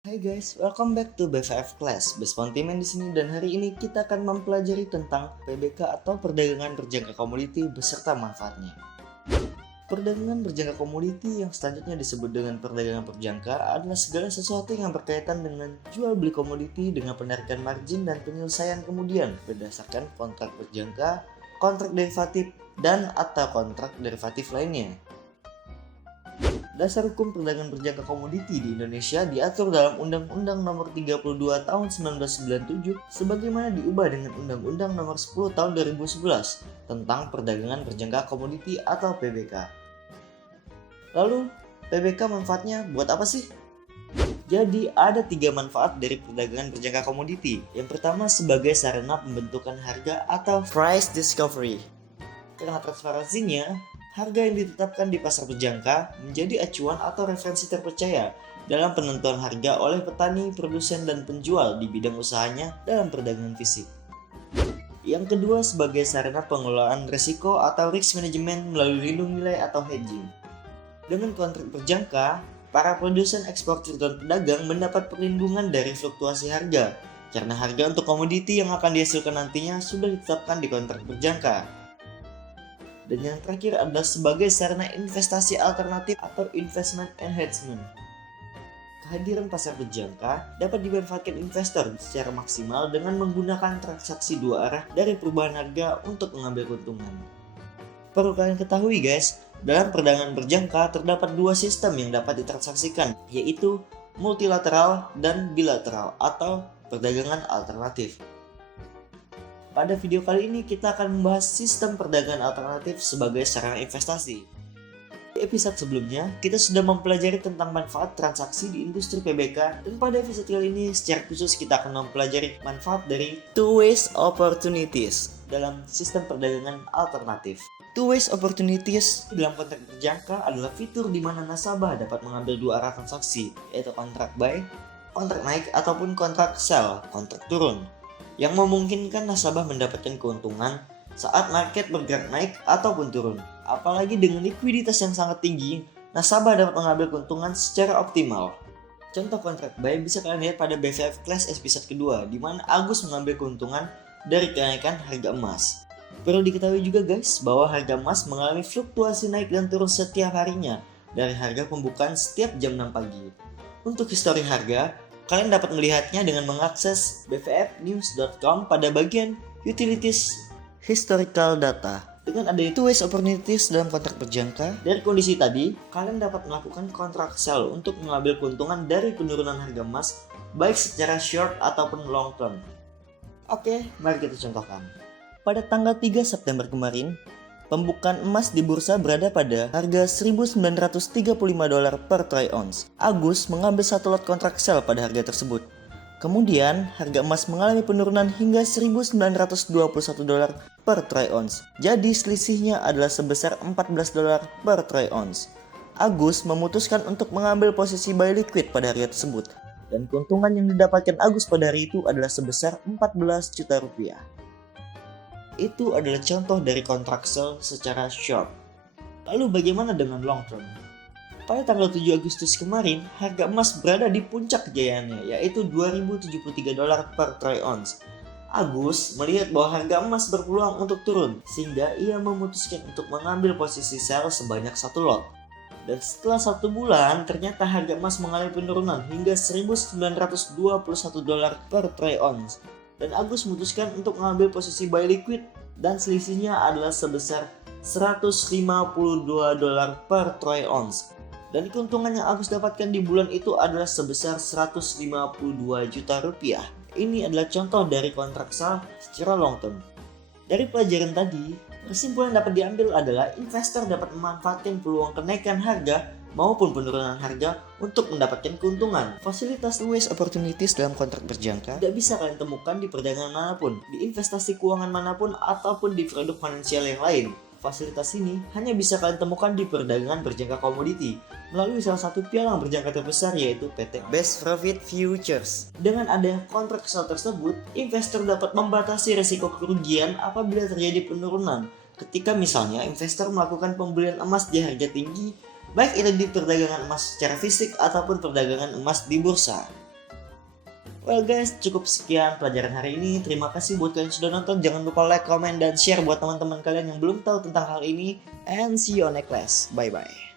Hai guys, welcome back to BVF Class. Bespontimen di sini dan hari ini kita akan mempelajari tentang PBK atau perdagangan berjangka komoditi beserta manfaatnya. Perdagangan berjangka komoditi yang selanjutnya disebut dengan perdagangan berjangka adalah segala sesuatu yang berkaitan dengan jual beli komoditi dengan penarikan margin dan penyelesaian kemudian berdasarkan kontrak berjangka, kontrak derivatif, dan atau kontrak derivatif lainnya. Dasar hukum perdagangan berjangka komoditi di Indonesia diatur dalam Undang-Undang Nomor 32 Tahun 1997 sebagaimana diubah dengan Undang-Undang Nomor 10 Tahun 2011 tentang perdagangan berjangka komoditi atau PBK. Lalu, PBK manfaatnya buat apa sih? Jadi ada 3 manfaat dari perdagangan berjangka komoditi. Yang pertama sebagai sarana pembentukan harga atau price discovery. Karena transparansinya, harga yang ditetapkan di pasar berjangka menjadi acuan atau referensi terpercaya dalam penentuan harga oleh petani, produsen, dan penjual di bidang usahanya dalam perdagangan fisik. Yang kedua sebagai sarana pengelolaan risiko atau risk management melalui lindung nilai atau hedging. Dengan kontrak berjangka, para produsen, eksportir, dan pedagang mendapat perlindungan dari fluktuasi harga karena harga untuk komoditi yang akan dihasilkan nantinya sudah ditetapkan di kontrak berjangka. Dan yang terakhir adalah sebagai sarana investasi alternatif atau investment enhancement. Kehadiran pasar berjangka dapat dimanfaatkan investor secara maksimal dengan menggunakan transaksi dua arah dari perubahan harga untuk mengambil keuntungan. Perlu kalian ketahui guys, dalam perdagangan berjangka terdapat dua sistem yang dapat ditransaksikan, yaitu multilateral dan bilateral atau perdagangan alternatif. Pada video kali ini kita akan membahas sistem perdagangan alternatif sebagai sarana investasi. Di episode sebelumnya, kita sudah mempelajari tentang manfaat transaksi di industri PBK dan pada episode kali ini secara khusus kita akan mempelajari manfaat dari two ways opportunities dalam sistem perdagangan alternatif. Two ways opportunities dalam kontrak berjangka adalah fitur di mana nasabah dapat mengambil dua arah transaksi, yaitu kontrak buy, kontrak naik ataupun kontrak sell, kontrak turun, yang memungkinkan nasabah mendapatkan keuntungan saat market bergerak naik ataupun turun. Apalagi dengan likuiditas yang sangat tinggi, nasabah dapat mengambil keuntungan secara optimal. Contoh kontrak buy bisa kalian lihat pada BVF Class episode kedua, di mana Agus mengambil keuntungan dari kenaikan harga emas. Perlu diketahui juga guys, bahwa harga emas mengalami fluktuasi naik dan turun setiap harinya dari harga pembukaan setiap jam 6 pagi. Untuk histori harga, kalian dapat melihatnya dengan mengakses bvfnews.com pada bagian Utilities Historical Data. Dengan adanya two ways opportunities dalam kontrak berjangka, dari kondisi tadi, kalian dapat melakukan kontrak sell untuk mengambil keuntungan dari penurunan harga emas, baik secara short ataupun long term. Oke, mari kita contohkan. Pada tanggal 3 September kemarin, pembukaan emas di bursa berada pada harga $1.935 per troy ounce. Agus mengambil satu lot kontrak sell pada harga tersebut. Kemudian, harga emas mengalami penurunan hingga $1.921 per troy ounce. Jadi selisihnya adalah sebesar $14 per troy ounce. Agus memutuskan untuk mengambil posisi buy liquid pada harga tersebut. Dan keuntungan yang didapatkan Agus pada hari itu adalah sebesar 14 juta rupiah. Itu adalah contoh dari kontrak sell secara short. Lalu bagaimana dengan long term? Pada tanggal 7 Agustus kemarin, harga emas berada di puncak kejayaannya, yaitu $2.073 per troy ounce. Agus melihat bahwa harga emas berpeluang untuk turun, sehingga ia memutuskan untuk mengambil posisi sell sebanyak satu lot. Dan setelah 1 bulan, ternyata harga emas mengalami penurunan hingga $1.921 per troy ounce. Dan Agus memutuskan untuk mengambil posisi buy liquid dan selisihnya adalah sebesar $152 per troy ounce. Dan keuntungan yang Agus dapatkan di bulan itu adalah sebesar 152 juta rupiah. Ini adalah contoh dari kontrak sell secara long term. Dari pelajaran tadi, kesimpulan dapat diambil adalah investor dapat memanfaatkan peluang kenaikan harga maupun penurunan harga untuk mendapatkan keuntungan. Fasilitas two ways opportunities dalam kontrak berjangka tidak bisa kalian temukan di perdagangan manapun, di investasi keuangan manapun, ataupun di produk finansial yang lain. Fasilitas ini hanya bisa kalian temukan di perdagangan berjangka komoditi melalui salah satu pialang berjangka terbesar, yaitu PT Best Profit Futures. Dengan adanya kontrak sell tersebut, investor dapat membatasi risiko kerugian apabila terjadi penurunan. Ketika misalnya investor melakukan pembelian emas di harga tinggi, baik itu di perdagangan emas secara fisik ataupun perdagangan emas di bursa. Well guys, cukup sekian pelajaran hari ini. Terima kasih buat kalian yang sudah nonton. Jangan lupa like, comment, dan share buat teman-teman kalian yang belum tahu tentang hal ini. And see you on next class. Bye-bye.